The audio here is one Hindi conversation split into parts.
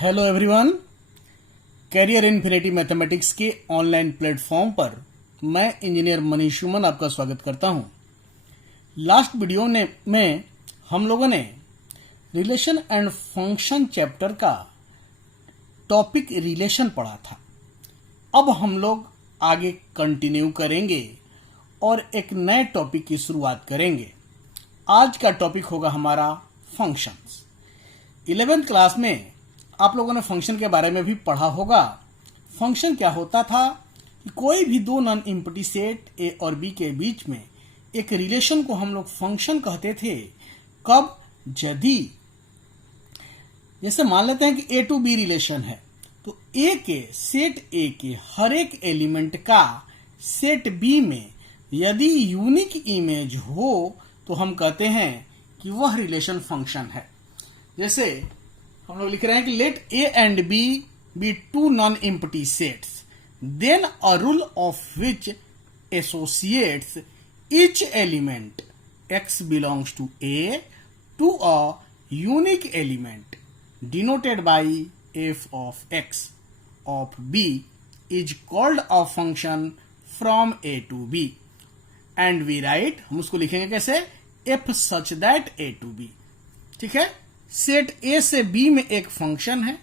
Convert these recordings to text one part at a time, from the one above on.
Hello everyone, career infinity mathematics के ऑनलाइन प्लेटफॉर्म पर मैं इंजीनियर मनीष सुमन आपका स्वागत करता हूं। लास्ट वीडियो में हम लोगों ने रिलेशन एंड फंक्शन चैप्टर का टॉपिक रिलेशन पढ़ा था। अब हम लोग आगे कंटिन्यू करेंगे और एक नए टॉपिक की शुरुआत करेंगे। आज का टॉपिक होगा हमारा फंक्शंस। 11th क्लास में आप लोगों ने फंक्शन के बारे में भी पढ़ा होगा। फंक्शन क्या होता था कि कोई भी दो नॉन एम्प्टी सेट ए और बी के बीच में एक रिलेशन को हम लोग फंक्शन कहते थे। कब? यदि जैसे मान लेते हैं कि ए टू बी रिलेशन है, तो सेट ए के हर एक एलिमेंट का सेट बी में यदि यूनिक इमेज हो तो हम कहते हैं कि वह रिलेशन फंक्शन है। जैसे हम लोग लिख रहे हैं कि let A and B be two non empty sets, then a rule of which associates each element x belongs to A to a unique element denoted by f of x of B is called a function from A to B. And we write, हम उसको लिखेंगे कैसे? F such that A to B. ठीक है, सेट ए से बी में एक फंक्शन है।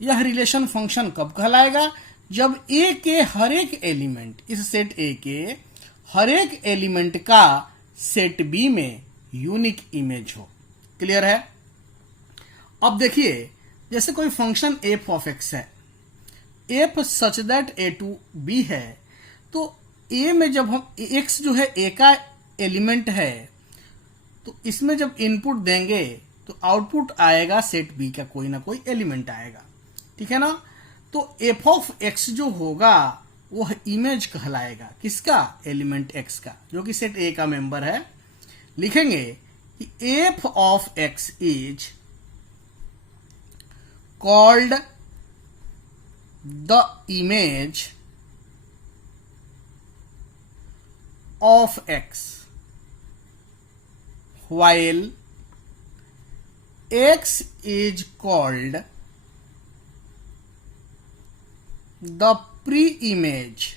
यह रिलेशन फंक्शन कब कहलाएगा? जब ए के हर एक एलिमेंट, इस सेट ए के हर एक एलिमेंट का सेट बी में यूनिक इमेज हो। क्लियर है? अब देखिए, जैसे कोई फंक्शन एफ ऑफ एक्स है, f such that A to B है, तो ए में जब हम एक्स जो है ए का एलिमेंट है, तो इसमें जब इनपुट देंगे तो आउटपुट आएगा सेट बी का कोई ना कोई एलिमेंट आएगा। ठीक है ना? तो एफ ऑफ एक्स जो होगा वह इमेज कहलाएगा। किसका? एलिमेंट एक्स का, जो कि सेट ए का मेंबर है। लिखेंगे कि F of x is called the image of x while x is called the pre-image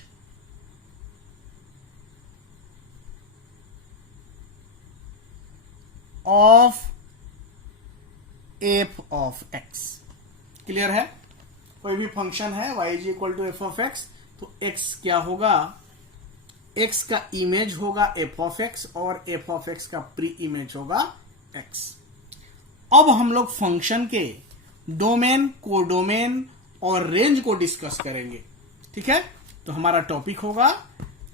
of f of x। Clear है? कोई भी फंक्शन है y is equal to f of x, तो x क्या होगा? x का इमेज होगा f ऑफ x और f ऑफ x का प्री इमेज होगा x। अब हम लोग फंक्शन के डोमेन, कोडोमेन और रेंज को डिस्कस करेंगे। ठीक है, तो हमारा टॉपिक होगा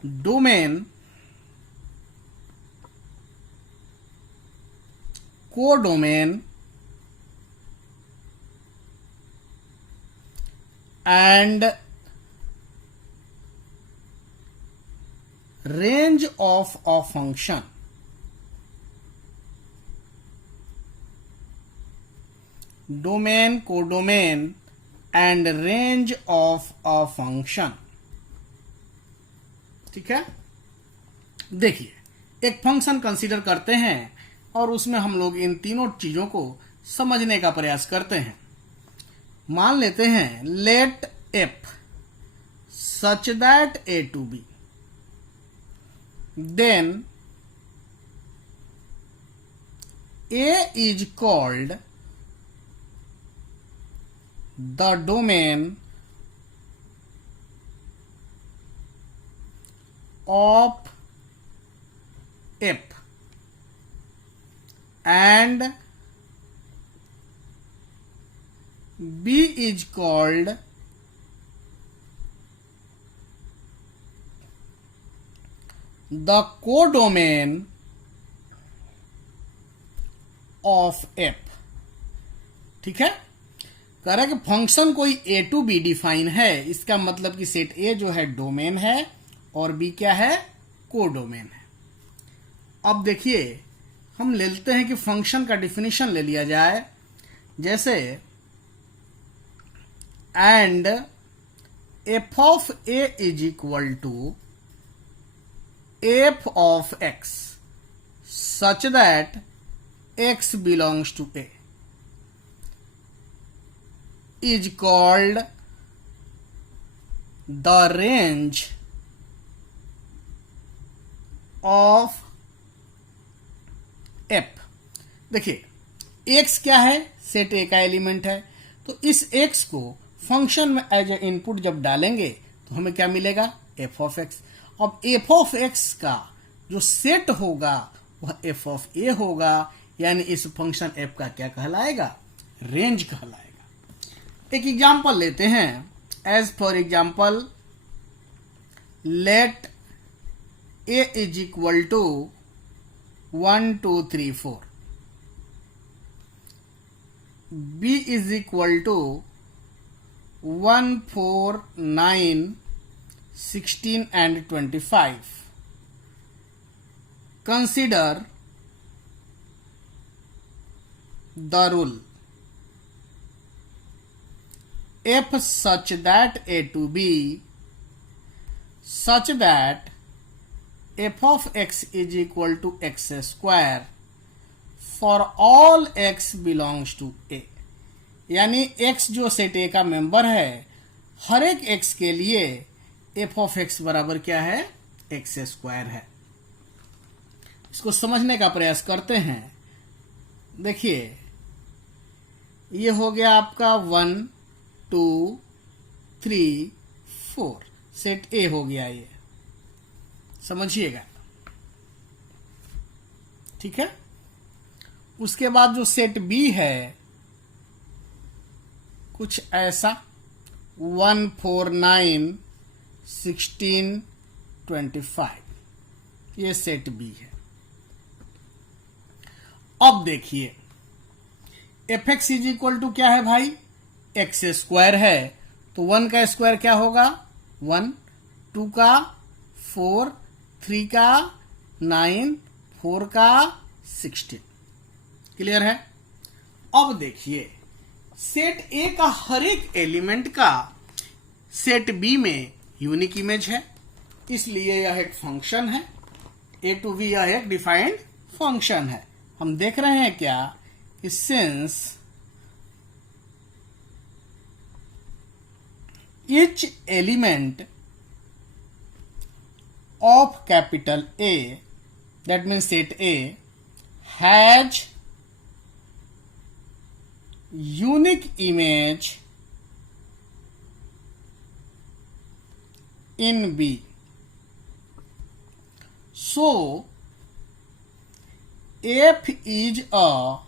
domain, codomain and range of a function. Domain, codomain and range of a function. ठीक है, देखिए, एक फंक्शन कंसीडर करते हैं और उसमें हम लोग इन तीनों चीजों को समझने का प्रयास करते हैं। मान लेते हैं let f such that A to B, then A is called the domain of F and B is called the codomain of f। ठीक है, कह रहा है कि फंक्शन कोई ए टू बी डिफाइन है, इसका मतलब कि सेट ए जो है डोमेन है और बी क्या है? कोडोमेन है। अब देखिए, हम ले लेते हैं कि फंक्शन का डिफिनीशन ले लिया जाए। जैसे and f of A is equal to f of x such that x belongs to a। is called the range of f। देखिए x क्या है, सेट ए का एलिमेंट है, तो इस x को फंक्शन में एज ए इनपुट जब डालेंगे तो हमें क्या मिलेगा, f ऑफ x। अब f ऑफ x का जो सेट होगा वह f ऑफ a होगा, यानी इस फंक्शन f का क्या कहलाएगा, रेंज कहलाएगा। एक एग्जांपल लेते हैं, as for example let a is equal to 1 2 3 4, b is equal to 1 4 9 16 and 25. Consider the rule f such that a to b such that f of x is equal to x square for all x belongs to a। यानी x जो सेट a का मेंबर है, हर एक x के लिए f ऑफ x बराबर क्या है, x स्क्वायर है। इसको समझने का प्रयास करते हैं। देखिए ये हो गया आपका 1 2 3 4, सेट ए हो गया, ये समझिएगा, ठीक है। उसके बाद जो सेट बी है कुछ ऐसा 1 4 9 16 25, ये सेट बी है। अब देखिए f x is equal to क्या है भाई, एक्स स्क्वायर है, तो 1 का स्क्वायर क्या होगा 1, 2 का 4, 3 का 9, 4 का 16। क्लियर है। अब देखिए सेट ए का हर एक एलिमेंट का सेट बी में यूनिक इमेज है, इसलिए यह एक फंक्शन है। ए टू बी यह एक डिफाइंड फंक्शन है। हम देख रहे हैं क्या कि since each element of capital A, that means set A, has unique image in B. So F is a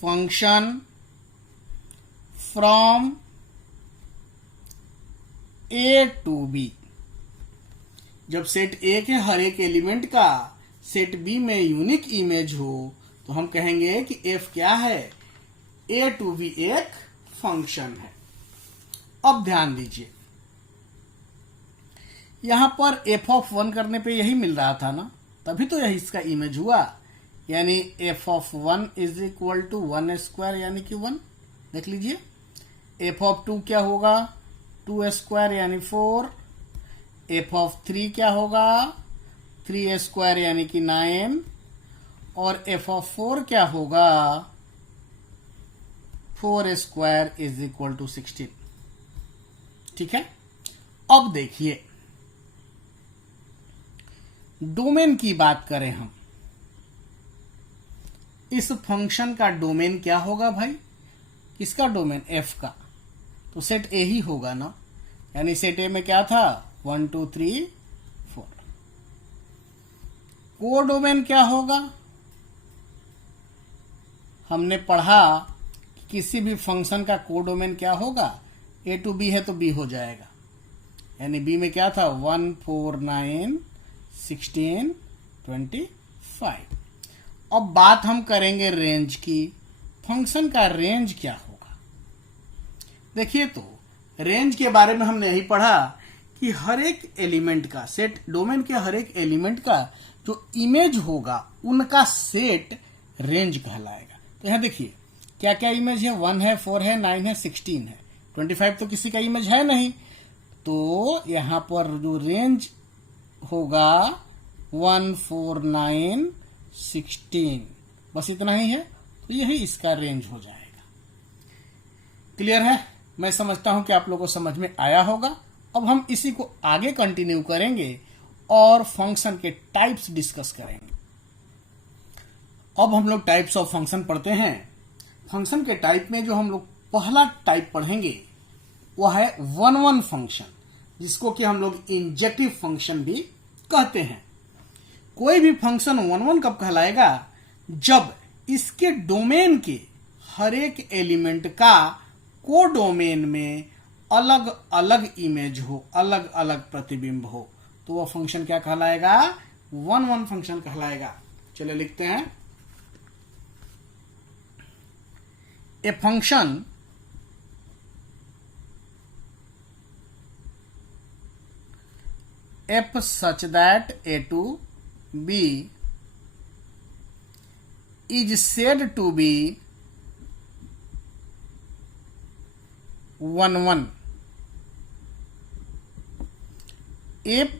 function from A to B। जब सेट A के हर एक एलिमेंट का सेट B में यूनिक इमेज हो तो हम कहेंगे कि F क्या है, A to B एक फंक्शन है। अब ध्यान दीजिए यहां पर f ऑफ 1 करने पे यही मिल रहा था ना, तभी तो यही इसका इमेज हुआ, यानी f of 1 is equal to 1 square यानी कि 1। देख लीजिए f ऑफ 2 क्या होगा 2 स्क्वायर यानी 4, f ऑफ 3 क्या होगा 3 स्क्वायर यानी कि 9, और f ऑफ 4 क्या होगा 4 स्क्वायर इज इक्वल टू 16। ठीक है। अब देखिए डोमेन की बात करें हम, इस फंक्शन का डोमेन क्या होगा भाई, किसका डोमेन, f का, तो सेट ए ही होगा ना, यानी सेट ए में क्या था 1 2 3 4। को डोमेन क्या होगा, हमने पढ़ा कि किसी भी फंक्शन का को डोमेन क्या होगा, ए टू बी है तो बी हो जाएगा, यानी बी में क्या था 1 4 9 16 25। अब बात हम करेंगे रेंज की, फंक्शन का रेंज क्या होगा। देखिए तो रेंज के बारे में हमने यही पढ़ा कि हर एक एलिमेंट का सेट, डोमेन के हर एक एलिमेंट का जो इमेज होगा उनका सेट रेंज कहलाएगा। तो यहां देखिए क्या क्या इमेज है, 1 है 4 है 9 है 16 है, 25 तो किसी का इमेज है नहीं, तो यहां पर जो रेंज होगा 1 4 9 16, बस इतना ही है। यही इसका रेंज हो जाएगा। क्लियर है? मैं समझता हूं कि आप लोगों को समझ में आया होगा। अब हम इसी को आगे कंटिन्यू करेंगे और फंक्शन के टाइप्स डिस्कस करेंगे। अब हम लोग टाइप्स ऑफ फंक्शन पढ़ते हैं। फंक्शन के टाइप में जो हम लोग पहला टाइप पढ़ेंगे वह है वन वन फंक्शन, जिसको कि हम लोग इंजेक्टिव फंक्शन भी कहते हैं। कोई भी फंक्शन वन वन कब कहलाएगा? जब इसके डोमेन के हर एक एलिमेंट का कोडोमेन में अलग अलग इमेज हो, अलग अलग प्रतिबिंब हो, तो वह फंक्शन क्या कहलाएगा? वन वन फंक्शन कहलाएगा। चलिए लिखते हैं। ए function f such that a to b is said to be 1 1 if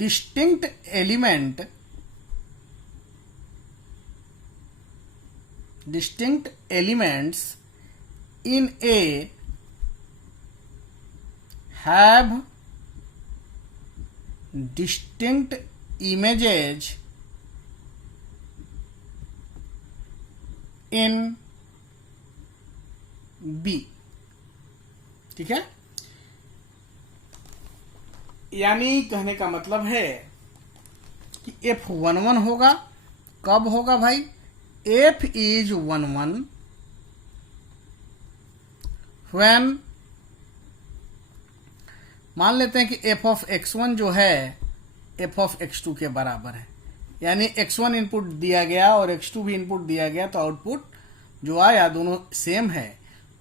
distinct elements in a have distinct images in B। ठीक है? यानी कहने का मतलब है कि F11 होगा। कब होगा भाई? F is 1 1 when मान लेते हैं कि f of x1 जो है f of x2 के बराबर है। यानी x1 इनपुट दिया गया और x2 भी इनपुट दिया गया, तो आउटपुट जो आया दोनों सेम है।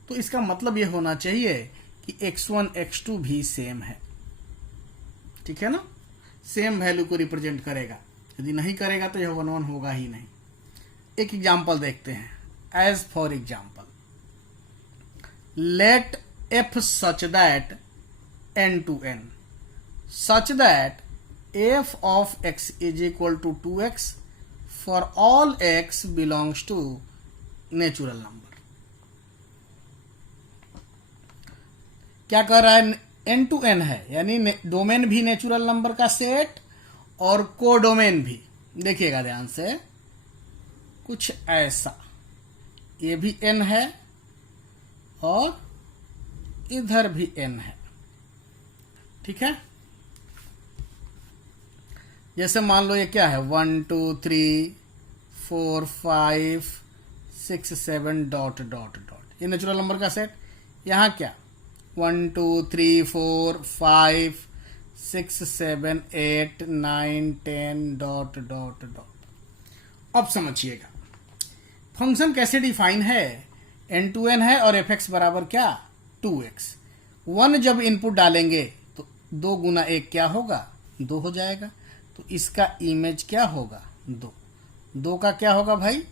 तो इसका मतलब ये होना चाहिए कि x1 x2 भी सेम है। ठीक है ना? सेम वैल्यू को रिप्रेजेंट करेगा। यदि नहीं करेगा तो यह 1 1 होगा ही नहीं। एक एग्जाम्पल देखते हैं। As for example, let f such that n to n such that f of x is equal to 2x for all x belongs to natural number। क्या कर रहा है? n to n है, यानी डोमेन भी नेचुरल नंबर का सेट और कोडोमेन भी। देखिएगा ध्यान से, कुछ ऐसा। ये भी n है और इधर भी n है। ठीक है? जैसे मान लो ये क्या है? 1 2 3 4 5 6 7 डॉट डॉट डॉट, ये नेचुरल नंबर का सेट। यहां क्या? 1 2 3 4 5 6 7 8 9 10 डॉट डॉट डॉट। अब समझिएगा फंक्शन कैसे डिफाइन है। n to n है और fx बराबर क्या? 2x। 1 जब इनपुट डालेंगे तो 2 गुना 1 क्या होगा? 2 हो जाएगा। तो इसका इमेज क्या होगा? 2। 2 का क्या होगा भाई?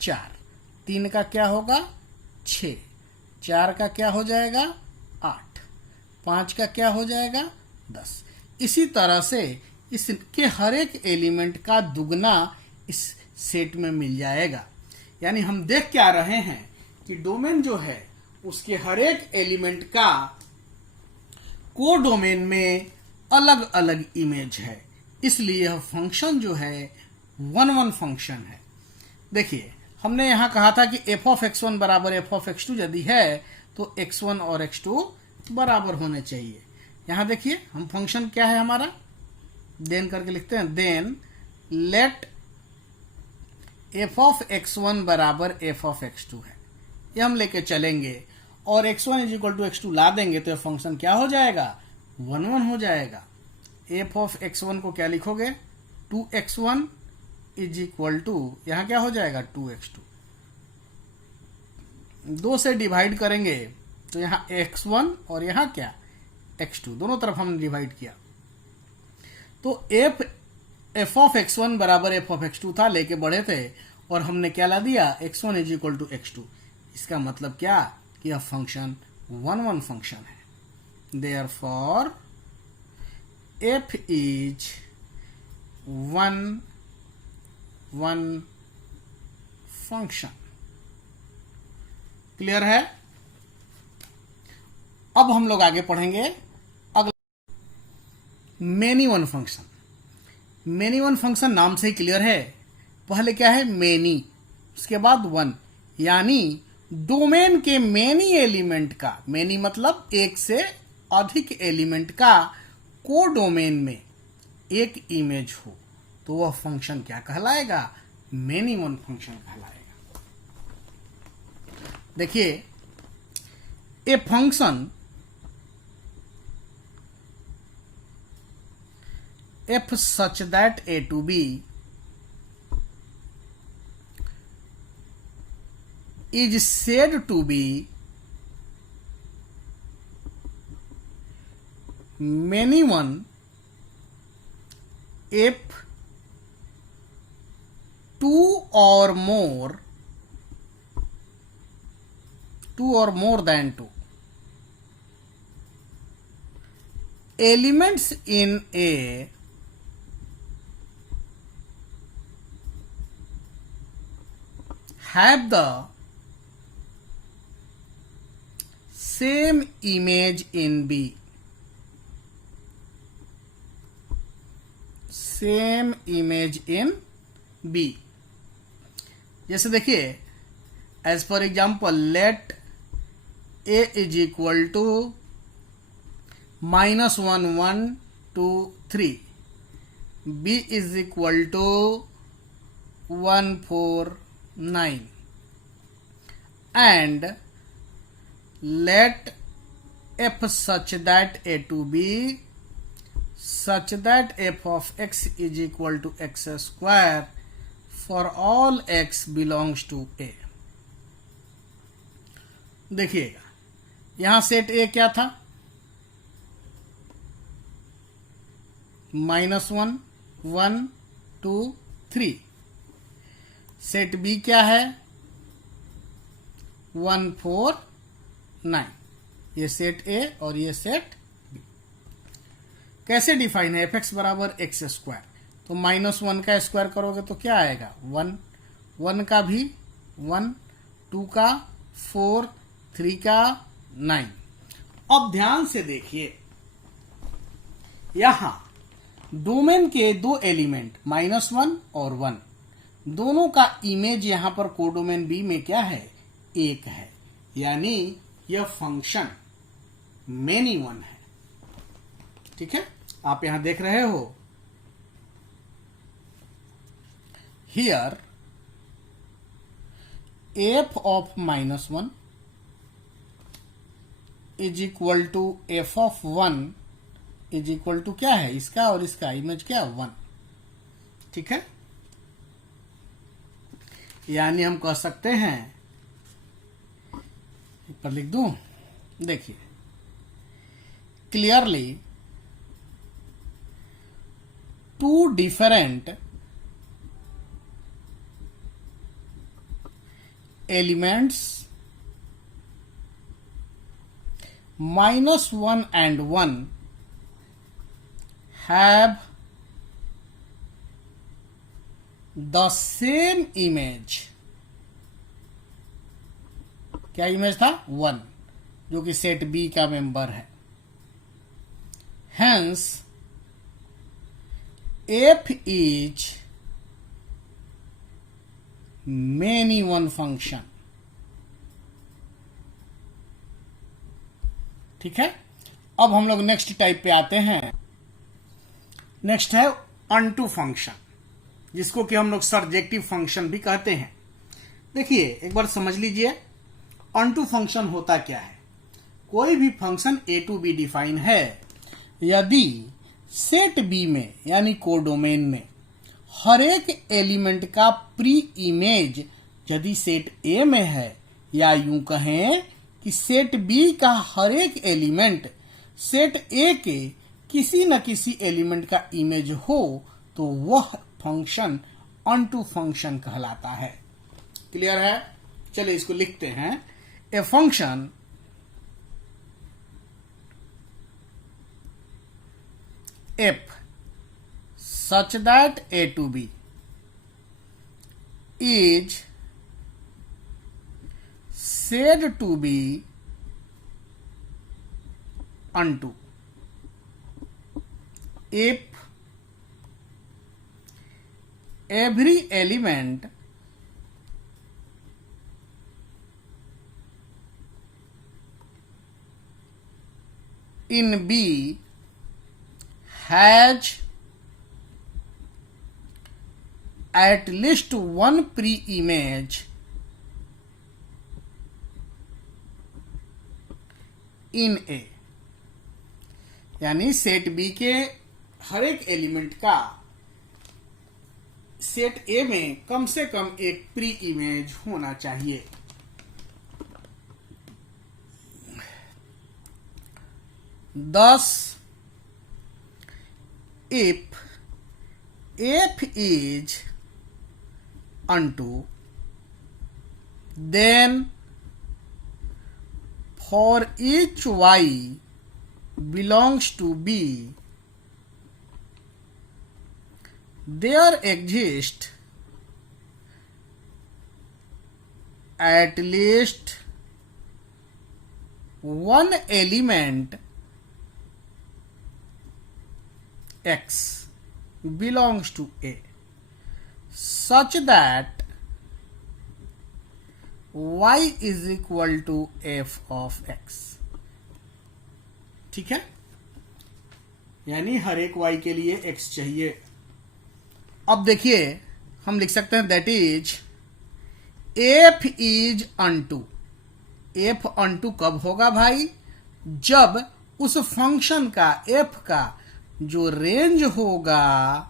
4। 3 का क्या होगा? 6। 4 का क्या हो जाएगा? 8। 5 का क्या हो जाएगा? 10। इसी तरह से इसके हर एक एलिमेंट का दुगना इस सेट में मिल जाएगा। यानी हम देख क्या रहे हैं कि डोमेन जो है उसके हर एक एलिमेंट का कोडोमेन में अलग अलग इमेज है। इसलिए यह फंक्शन जो है 1 1 फंक्शन है। देखिए, हमने यहां कहा था कि f of x1 बराबर f of x2 यदि है तो x1 और x2 बराबर होने चाहिए। यहां देखिए, हम फंक्शन क्या है हमारा? देन करके लिखते हैं। Then let f of x1 बराबर f of x2 है। ये हम लेके चलेंगे और x1 is equal to x2 ला देंगे तो यह फंक्शन क्या हो जाएगा? 1 1 हो जाएगा। f of x1 को क्या लिखोगे? 2x1 इज इक्वल टू, यहां क्या हो जाएगा? 2x2। 2 से डिवाइड करेंगे तो यहां x1 और यहां क्या? x2, दोनों तरफ हमने डिवाइड किया। तो f of x1 बराबर f of x2 था, लेके बढ़े थे और हमने क्या ला दिया? x1 is equal to x2। इसका मतलब क्या? कि यह फंक्शन 1 1 फंक्शन है। Therefore f is 1 one function. Clear है? अब हम लोग आगे पढ़ेंगे अगला, many one function. Many one function नाम से ही क्लियर है, पहले क्या है मेनी, उसके बाद वन, यानी डोमेन के मेनी एलिमेंट का, मेनी मतलब एक से अधिक एलिमेंट का को डोमेन में एक इमेज हो तो वह फंक्शन क्या कहलाएगा? मेनी वन फंक्शन कहलाएगा। देखिए, ए function f such that a to b is said to be many one if two or more than two elements in a have the same image in B. Same image in B. जैसे देखिए, as for example, let A is equal to -1 1 2 3, B is equal to 1 4 9, and let f such that a to b such that f of x is equal to x square for all x belongs to a। देखिएगा, यहां सेट ए क्या था? -1 1 2 3। सेट बी क्या है? 1 4 9। ये सेट ए और ये सेट बी। कैसे डिफाइन है? एफ एक्स बराबर एक्स स्क्वायर, तो -1 का स्क्वायर करोगे तो क्या आएगा? 1, 1 का भी 1, 2 का 4, 3 का 9। अब ध्यान से देखिए, यहां डोमेन के दो एलिमेंट -1 और 1 दोनों का इमेज यहां पर कोडोमेन बी में क्या है? एक है, यानी यह फंक्शन मेनी वन है। ठीक है, आप यहां देख रहे हो, here f of -1 is equal to f of 1 is equal to क्या है? इसका और इसका इमेज क्या? 1। ठीक है, यानी हम कह सकते हैं, पर लिख दूं, देखिए clearly two different elements -1 and 1 have the same image। क्या इमेज था? 1, जो कि सेट बी का मेंबर है। Hence f is many one function। ठीक है, अब हम लोग नेक्स्ट टाइप पे आते हैं। नेक्स्ट है अनटू फंक्शन, जिसको कि हम लोग सर्जेक्टिव फंक्शन भी कहते हैं। देखिए, एक बार समझ लीजिए, अनटू फंक्शन होता क्या है? कोई भी function A to B define है, यदि सेट बी में यानी कोडोमेन में हर एक एलिमेंट का प्री इमेज यदि सेट ए में है, या यूं कहें कि सेट बी का हर एक एलिमेंट सेट ए के किसी न किसी एलिमेंट का इमेज हो, तो वह फंक्शन अनटू फंक्शन कहलाता है। क्लियर है? चलिए इसको लिखते हैं। ए function f such that a to b is said to be unto if every element in B has at least one pre-image in A, यानी सेट बी के हर एक एलिमेंट का सेट ए में कम से कम एक प्री इमेज होना चाहिए। Thus, if F is unto, then for each Y belongs to B, there exists at least one element X belongs to A such that Y is equal to F of X। ठीक है, यानी हर एक Y के लिए X चाहिए। अब देखिए हम लिख सकते हैं that is F is unto. F unto कब होगा भाई? जब उस फंक्शन का F का जो रेंज होगा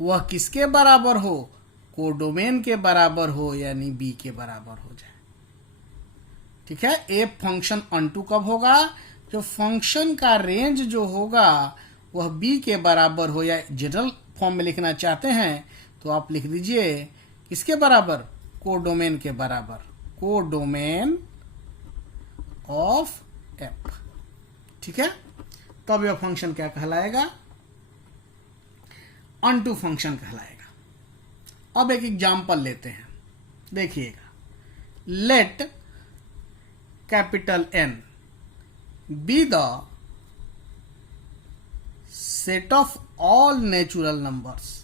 वह किसके बराबर हो? कोडोमेन के बराबर हो, यानी बी के बराबर हो जाए। ठीक है, एफ फंक्शन अनटू कब होगा? जो फंक्शन का रेंज जो होगा वह बी के बराबर हो, या जनरल फॉर्म में लिखना चाहते हैं तो आप लिख दीजिए किसके बराबर? कोडोमेन के बराबर, कोडोमेन ऑफ एफ। ठीक है, तब यह फंक्शन क्या कहलाएगा? अनटू फंक्शन कहलाएगा। अब एक एग्जाम्पल लेते हैं, देखिएगा। Let capital N be the set of all natural numbers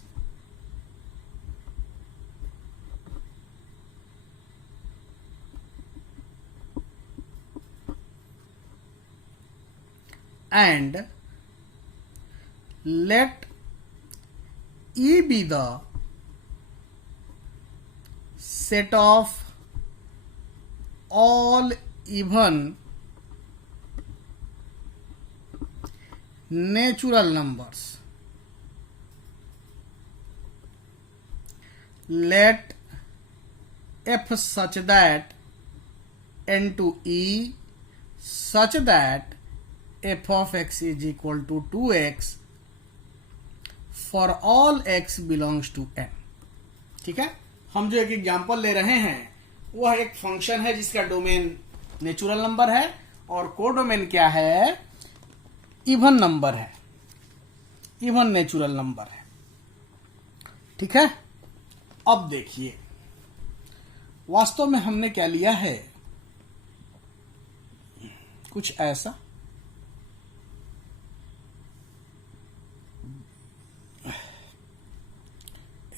and let E be the set of all even natural numbers। Let F such that N to E such that F of X is equal to 2x for all X belongs to N। ठीक है, हम जो एक एग्जाम्पल ले रहे हैं वह एक फंक्शन है जिसका डोमेन नेचुरल नंबर है और कोडोमेन क्या है? इवन नंबर है, इवन नेचुरल नंबर है। ठीक है, अब देखिए वास्तव में हमने क्या लिया है, कुछ ऐसा।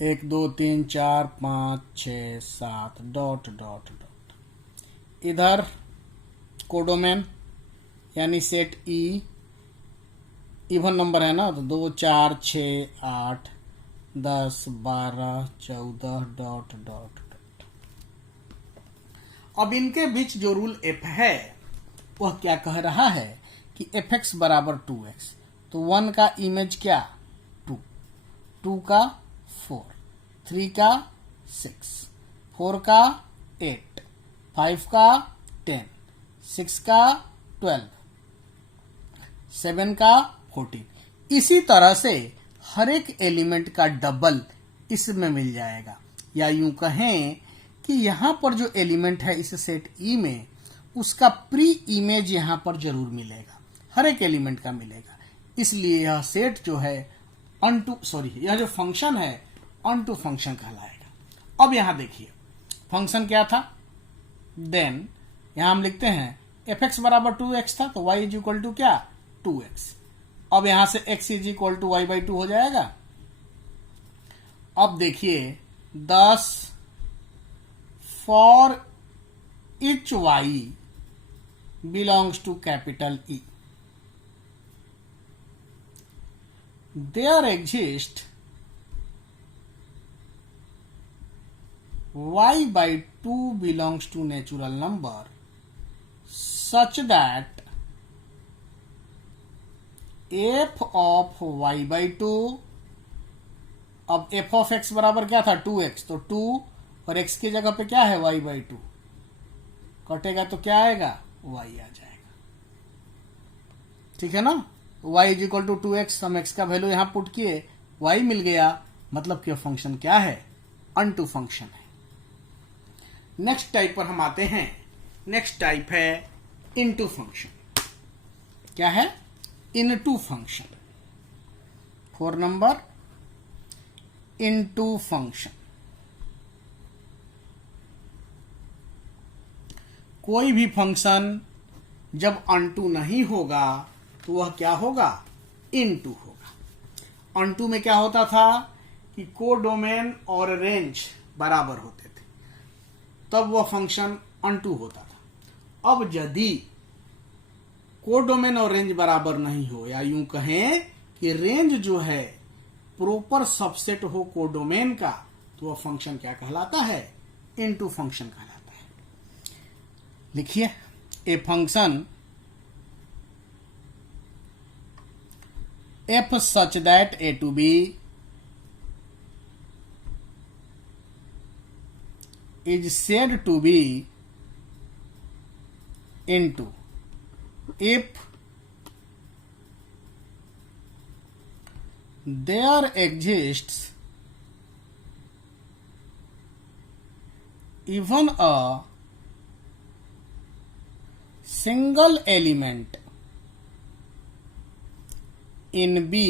1 2 3 4 5 6 7 डॉट डॉट डॉट। इधर कोडोमेन यानी सेट ई इवन नंबर है ना, तो 2 4 6 8 10 12 14 डॉट डॉट डॉट। अब इनके बीच जो रूल एफ है वह क्या कह रहा है कि एफ एक्स बराबर 2x। तो 1 का इमेज क्या? 2, 2 का 4, 3 का 6, 4 का 8, 5 का 10, 6 का 12, 7 का 14। इसी तरह से हर एक एलिमेंट का डबल इसमें मिल जाएगा, या यूं कहें कि यहां पर जो एलिमेंट है इस सेट ई में उसका प्री इमेज यहां पर जरूर मिलेगा, हर एक एलिमेंट का मिलेगा। इसलिए यह सेट जो है यह जो फंक्शन है ऑन टू फंक्शन कहलाएगा। अब यहां देखिए फंक्शन क्या था, देन यहां हम लिखते हैं एफ एक्स बराबर 2x था, तो y इज इक्वल टू क्या 2x। अब यहां से x is equal to y by 2 हो जाएगा। अब देखिए 10 for each y belongs to capital E, there exists y by 2 belongs to natural number such that f of y by 2, अब f of x बराबर क्या था 2x, तो 2 और x की जगह पे क्या है y by 2, कटेगा तो क्या आएगा y आ जाएगा। ठीक है ना, y is equal to 2x, हम x का वैल्यू यहां पुट किए, y मिल गया, मतलब कि फंक्शन क्या है अनटू फंक्शन है। नेक्स्ट टाइप पर हम आते हैं। नेक्स्ट टाइप है इनटू फंक्शन। क्या है into function. 4 number into function. कोई भी फंक्शन जब अनटू नहीं होगा तो वह क्या होगा इनटू होगा। अनटू में क्या होता था कि कोडोमेन और रेंज बराबर होते थे, तब वह फंक्शन अनटू होता था। अब यदि कोडोमेन और रेंज बराबर नहीं हो, या यूं कहें कि रेंज जो है प्रॉपर सबसेट हो कोडोमेन का, तो वह फंक्शन क्या कहलाता है इनटू फंक्शन कहलाता है। लिखिए ए function f such that a to b is said to be into if there exists even a single element in B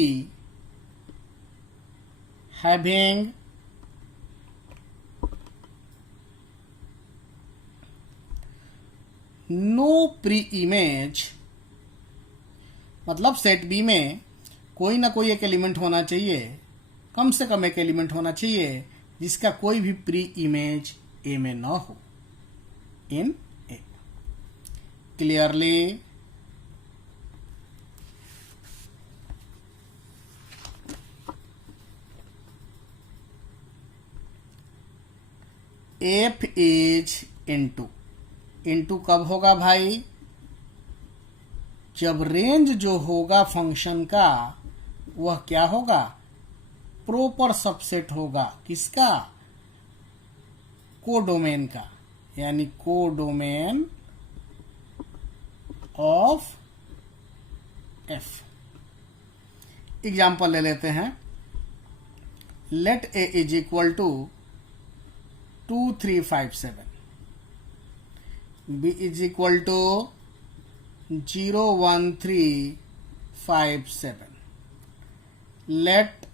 having no pre-image, मतलब सेट बी में कोई ना कोई एक एलिमेंट होना चाहिए, कम से कम एक एलिमेंट होना चाहिए जिसका कोई भी प्री इमेज ए में न हो in A. Clearly F is into. Into कब होगा भाई, जब रेंज जो होगा फंक्शन का वह क्या होगा प्रॉपर सबसेट होगा, किसका कोडोमेन का, यानी कोडोमेन ऑफ एफ। एग्जाम्पल ले लेते हैं। Let A is equal to 2 3 5 7, b is equal to 0 1 3 5 7. Let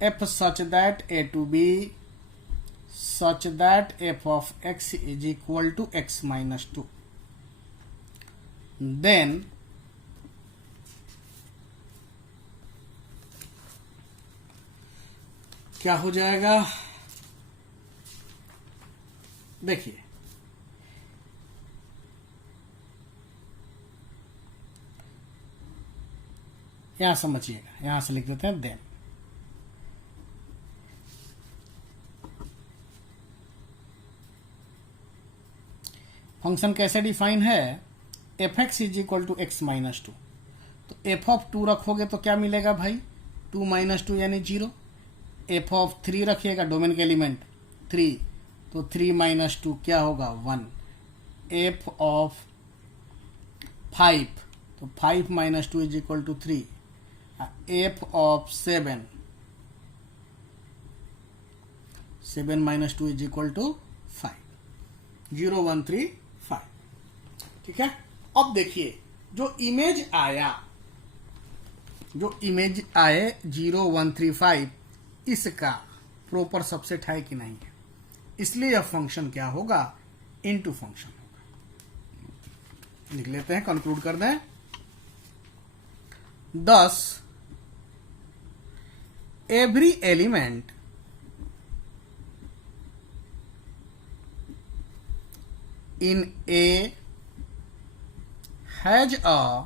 f such that a to b such that f of x is equal to x minus 2. Then क्या हो जाएगा, देखिए यहां समझिएगा, यहां से लिख देते हैं देन। फंक्शन कैसे डिफाइन है, f x is equal to x minus 2, तो एफ ऑफ 2 रखोगे तो क्या मिलेगा भाई 2 माइनस 2 यानी 0। एफ ऑफ 3 रखिएगा डोमेन के एलिमेंट 3, तो 3 माइनस 2 क्या होगा 1। एफ ऑफ 5, तो 5 minus 2 is equal to 3। F of 7, 7 minus 2 is equal to 5। 0 1 3 5। ठीक है, अब देखिए जो इमेज आया 0 1 3 5, इसका प्रॉपर सबसेट है कि नहीं है, इसलिए यह फंक्शन क्या होगा, इनटू फंक्शन होगा। लिख लेते हैं, कंक्लूड कर दें। Thus, every element in A has a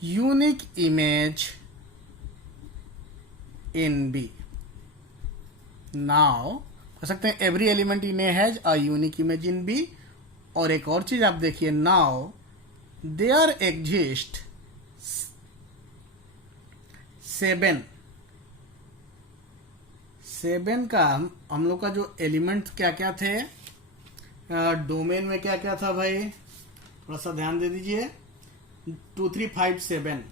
unique image in B. Now, कह सकते हैं every element in A has a unique image in B। और एक और चीज आप देखिए, now there exist 7 का हम लोग का जो एलिमेंट क्या क्या थे, डोमेन में क्या क्या था भाई, थोड़ा सा ध्यान दे दीजिए। 2 3 5 7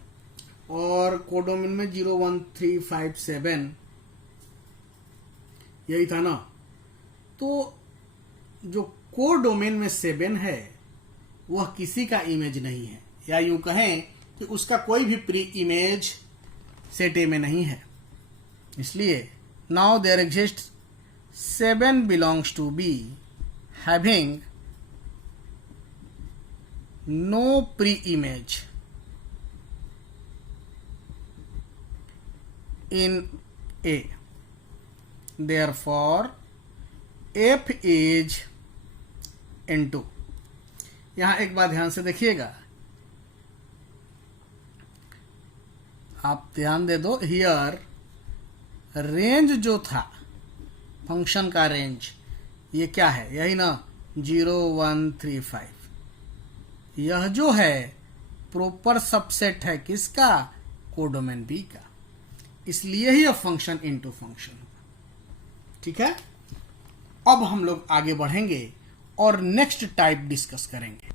और कोडोमेन में 0 1 3 5 7 यही था ना। तो जो कोडोमेन में 7 है वह किसी का इमेज नहीं है, या यूं कहें कि उसका कोई भी प्री इमेज सेट ए में नहीं है। इसलिए now there exist 7 belongs to B having no pre image in A, therefore f is into. यहां एक बात ध्यान से देखिएगा, आप ध्यान दे दो। हियर रेंज जो था फंक्शन का रेंज, ये क्या है, यही ना 0 1 3 5। यह जो है प्रॉपर सबसेट है किसका, कोडोमेन बी का, इसलिए ही यह फंक्शन इनटू फंक्शन होगा। ठीक है, अब हम लोग आगे बढ़ेंगे और नेक्स्ट टाइप डिस्कस करेंगे।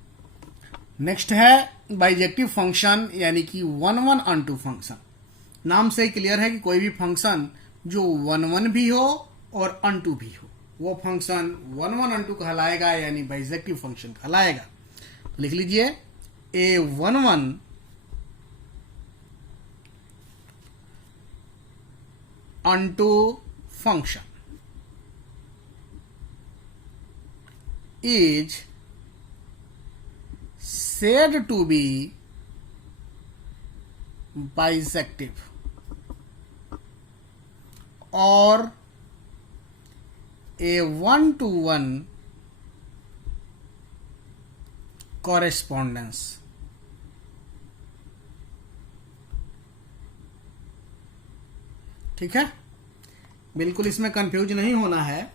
नेक्स्ट है बाइजेक्टिव फंक्शन, यानी कि 1 1 अनटू फंक्शन। नाम से ही क्लियर है कि कोई भी फंक्शन जो 1 1 भी हो और अनटू भी हो, वो फंक्शन 1 1 अनटू कहलाएगा, यानी बाइजेक्टिव फंक्शन कहलाएगा। लिख लीजिए, A11 unto function is said to be bisective or a 1-to-1 correspondence। ठीक है, बिल्कुल इसमें कंफ्यूज नहीं होना है,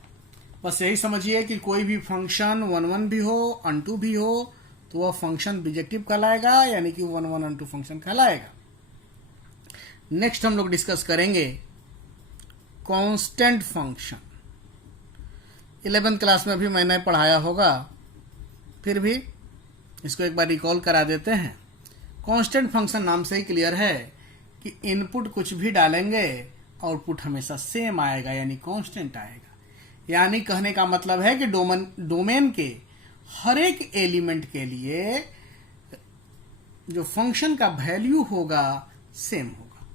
बस यही समझिए कि कोई भी फंक्शन 1 1 भी हो अनटू भी हो तो वह फंक्शन बिजेक्टिव कहलाएगा, यानी कि 1 1 अनटू फंक्शन कहलाएगा। नेक्स्ट हम लोग डिस्कस करेंगे कांस्टेंट फंक्शन। 11th क्लास में भी मैंने पढ़ाया होगा, फिर भी इसको एक बार रिकॉल करा देते हैं। कांस्टेंट फंक्शन नाम से ही क्लियर है कि इनपुट कुछ भी डालेंगे आउटपुट हमेशा सेम आएगा, यानी कांस्टेंट आएगा। यानी कहने का मतलब है कि डोमेन के हर एक एलिमेंट के लिए जो फंक्शन का वैल्यू होगा सेम होगा,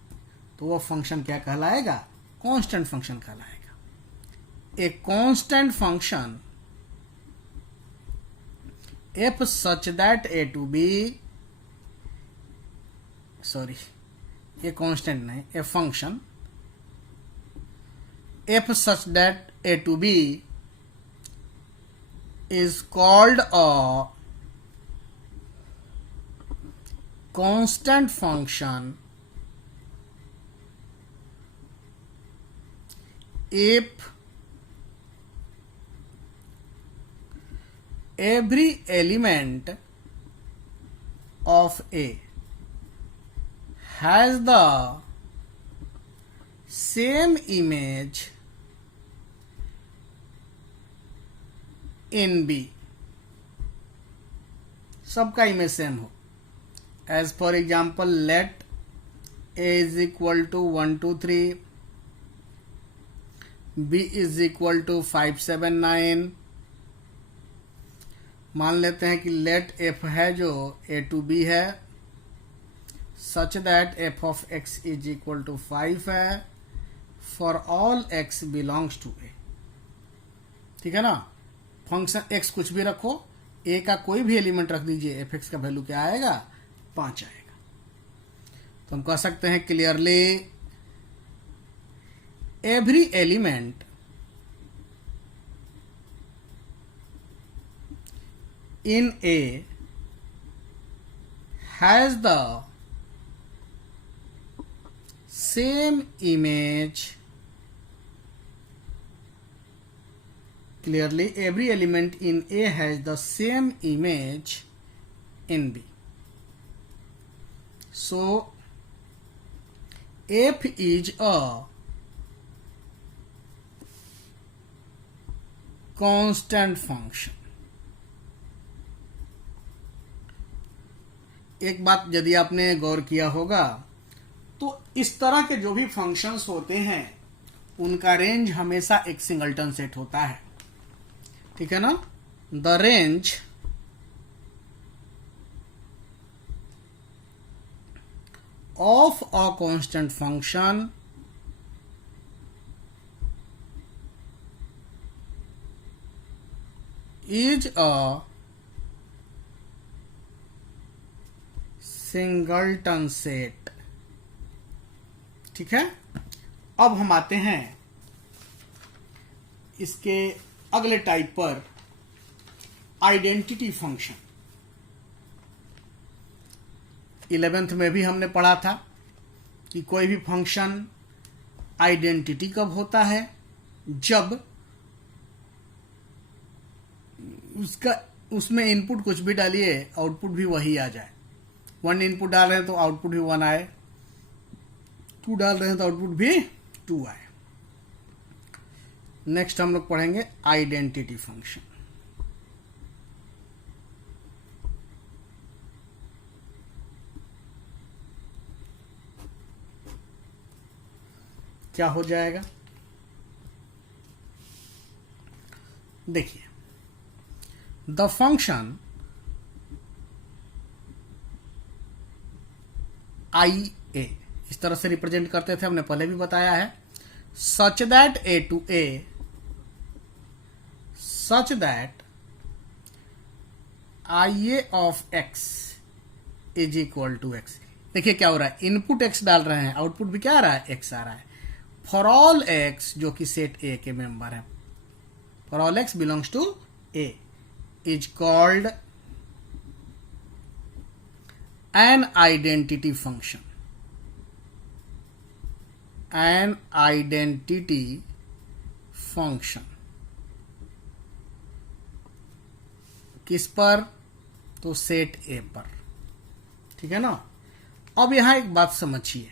तो वह फंक्शन क्या कहलाएगा, कांस्टेंट फंक्शन कहलाएगा। A constant function f such that A to B, sorry ये कांस्टेंट नहीं, a function f such that a to b is called a constant function if every element of A has the same image in B, सबका इमेज सेम हो। एज फॉर एग्जाम्पल लेट A is equal to 1 2 3, B is equal to 5 7 9। मान लेते हैं कि लेट F है जो A to B है, such that F of x is equal to 5 है for all x belongs to A. ठीक है ना, फंक्शन एक्स कुछ भी रखो, ए का कोई भी एलिमेंट रख दीजिए, एफ एक्स का वैल्यू क्या आएगा, 5 आएगा। तो हम कह सकते हैं clearly every element in A has the same image. Clearly, every element in A has the same image in B. So, F is a constant function. एक बात यदि आपने गौर किया होगा तो इस तरह के जो भी फंक्शंस होते हैं उनका रेंज हमेशा एक सिंगल्टन सेट होता है। ठीक है ना, the range of a constant function is a singleton set. ठीक है, अब हम आते हैं इसके अगले टाइप पर, आइडेंटिटी फंक्शन। 11th में भी हमने पढ़ा था कि कोई भी फंक्शन आइडेंटिटी कब होता है, जब उसमें इनपुट कुछ भी डालिए आउटपुट भी वही आ जाए। 1 इनपुट डाल रहे हैं तो आउटपुट भी 1 आए, 2 डाल रहे हैं तो आउटपुट भी 2 आए। नेक्स्ट हम लोग पढ़ेंगे आइडेंटिटी फंक्शन। क्या हो जाएगा, देखिए, द फंक्शन आई ए इस तरह से रिप्रेजेंट करते थे, हमने पहले भी बताया है। Such that A to A, such that I A of x is equal to x. देखिए क्या हो रहा है, इनपुट एक्स डाल रहे हैं, आउटपुट भी क्या आ रहा है, एक्स आ रहा है। फॉर ऑल एक्स जो कि सेट ए के मेंबर है, for all x belongs to A is called an identity function. An identity function किस पर, तो सेट ए पर। ठीक है ना, अब यहां एक बात समझिए,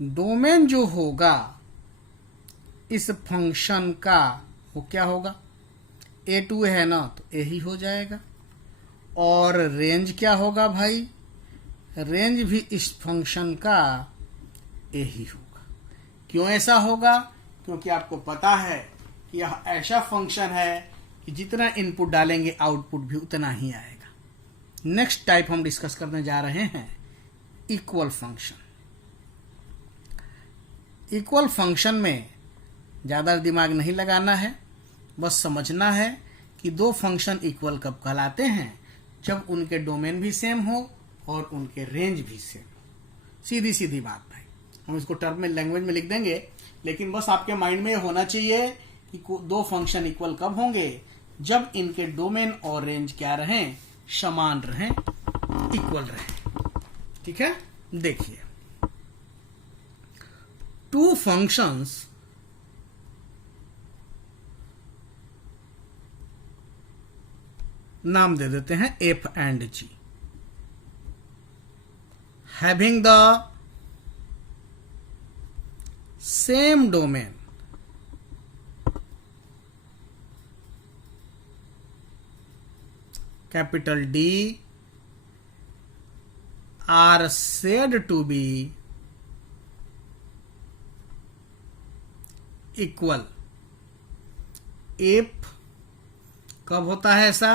डोमेन जो होगा इस फंक्शन का वो क्या होगा, ए टू है ना, तो ए ही हो जाएगा। और रेंज क्या होगा भाई, रेंज भी इस फंक्शन का ए ही होगा। क्यों ऐसा होगा, क्योंकि आपको पता है कि यह ऐसा फंक्शन है कि जितना इनपुट डालेंगे आउटपुट भी उतना ही आएगा। नेक्स्ट टाइप हम डिस्कस करने जा रहे हैं इक्वल फंक्शन। इक्वल फंक्शन में ज्यादा दिमाग नहीं लगाना है, बस समझना है कि दो फंक्शन इक्वल कब कहलाते हैं, जब उनके डोमेन भी सेम हो और उनके रेंज भी सेम हो। सीधी सीधी बात भाई, हम इसको टर्म में लैंग्वेज में लिख देंगे, लेकिन बस आपके माइंड में होना चाहिए कि दो फंक्शन इक्वल कब होंगे, जब इनके डोमेन और रेंज क्या रहें, समान रहें, इक्वल रहें। ठीक है, देखिए, टू फंक्शंस नाम दे देते हैं f and g, having the same domain capital D are said to be equal. F कब होता है ऐसा,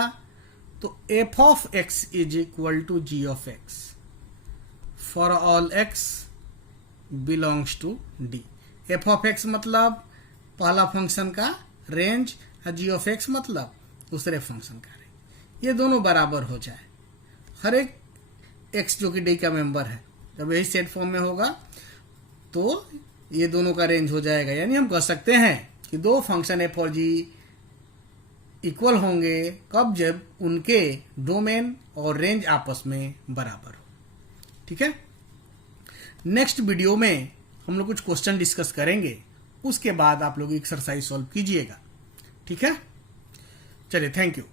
तो f of x is equal to g of x for all x belongs to D। f of x मतलब पहला फंक्शन का रेंज और g ऑफ x मतलब दूसरे फंक्शन का रेंज, ये दोनों बराबर हो जाए, हर एक x जो कि D का मेंबर है, जब यही सेट फॉर्म में होगा तो ये दोनों का रेंज हो जाएगा। यानी हम कह सकते हैं कि दो फंक्शन f और g इक्वल होंगे कब, जब उनके डोमेन और रेंज आपस में बराबर हो। ठीक है, नेक्स्ट वीडियो में हम लोग कुछ क्वेश्चन डिस्कस करेंगे, उसके बाद आप लोग एक्सरसाइज सॉल्व कीजिएगा। ठीक है, चलिए, थैंक यू।